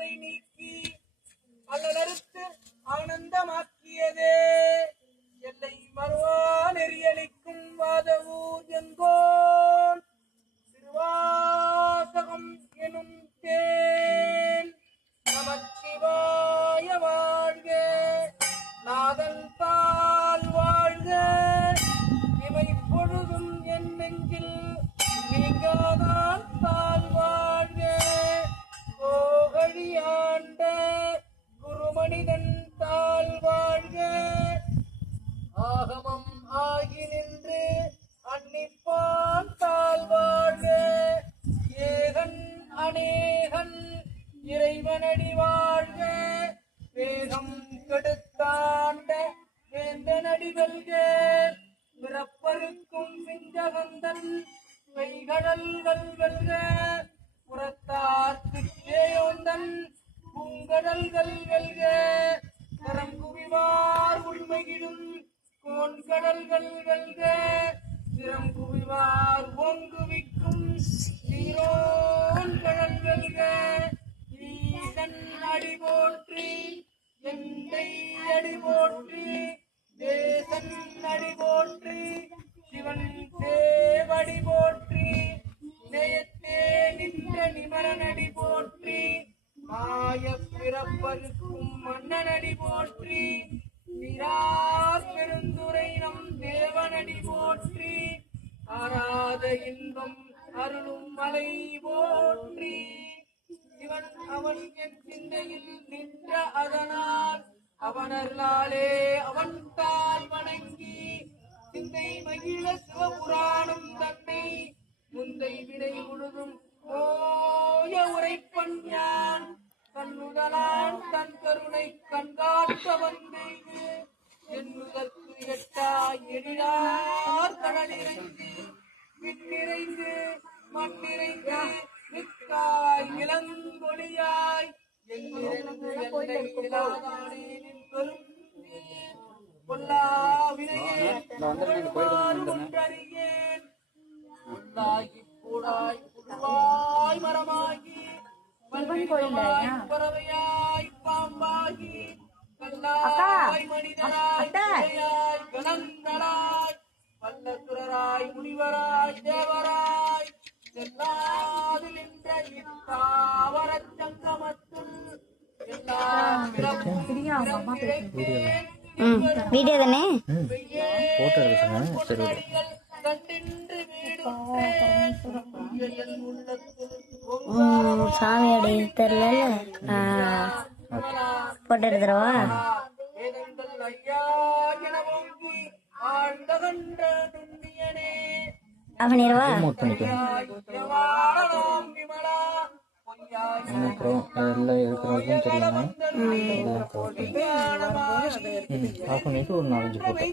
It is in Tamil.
அல்லலை நீக்கி அல்லலறுத்து ஆனந்தமாக்கியதே எல்லை மறுவா நெறியளிக்கும் வாதவூர் எங்கோன் திருவாசகம் எனும் தேன் நமச்சிவாய வாழ்க நாதன் தாள் வாழ்க இவை பொழுதும் என் நெஞ்சில் நீங்காதான் தாள் வாழ்க கோகழியாண்ட குருமனிதன் தாள் வாழ்க ஆகமம் ஆகி நின்று அன்னிப்பான் தாள் வாழ்க ஏகன் அநேகன் இறைவனடி வாழ்க வேகம் கெடுத்தாண்ட வேந்தனடி வெல்க பிறப்பருக்கும் சிஞ்சகந்தன் மெய்கடல்கள் வெல்க புறத்தார்க்கு தேயோந்தன் பூங்கடல்கள் வெல்க கரம் குவிவார் உள்மையிடும் கோன்கடல்கள் வெல்க திறம் குவிவார் ஓங்குவிக்கும் சீரோன் கடல் வெல்க ஈசன் அடி போற்றி எந்தை அடி போற்றி தேசன் அடி போற்றி சிவன் தேவடி போற்றி நேயத்தே நின்ற நிமரனடி போற்றி மாய பிறப்பருக்கும் மன்னனடி போற்றி நிரார் பெருந்துரை நம் தேவனடி போற்றி ஆராத இன்பம் அருளும் மலை போற்றி சிவன் அவன் என் சிந்தையில் நின்ற அதனால் அவனர்களாலே அவன் தால் வணங்கி சிந்தை மகிழ சிவபுராணம் தன்னை முந்தை விடை முழுதும் ஓய உரைப்பன் யான் கண்ணுதலான் தன் கருணை கண்காட்ட வந்தேங்கு என்னுதற்கு எட்டாய் எழிலார் கடலிறைந்து விண்ணிறைந்து மண்ணிறைந்து மிக்காய் இளங்கொழியாய் எங்கிருந்து எல்லை இலாதானே நின் பெரும் பொல்லா வினையே ஒன்றறியேன் உள்ளாகி கூடாய் புழுவாய் மரமாகி பறவையாய் பாம்பாகி கல்லாய் மனிதராய் கலங்களாய் வல்லசுரராய் முனிவராய் தேவராய் எல்லாது நின்ற இத்தாவரச் சங்கமத்துள் எல்லா பிறப்பும் வீடியோ தானே சாமியோட இது தெரியல போட்டோ எடுத்துருவா அவனிரவா அப்புறம் எல்லாம் இருக்கிறவங்களுக்கும் தெரியாமல் ஆஃப் பண்ணிட்டு ஒரு 4-5 போட்டோ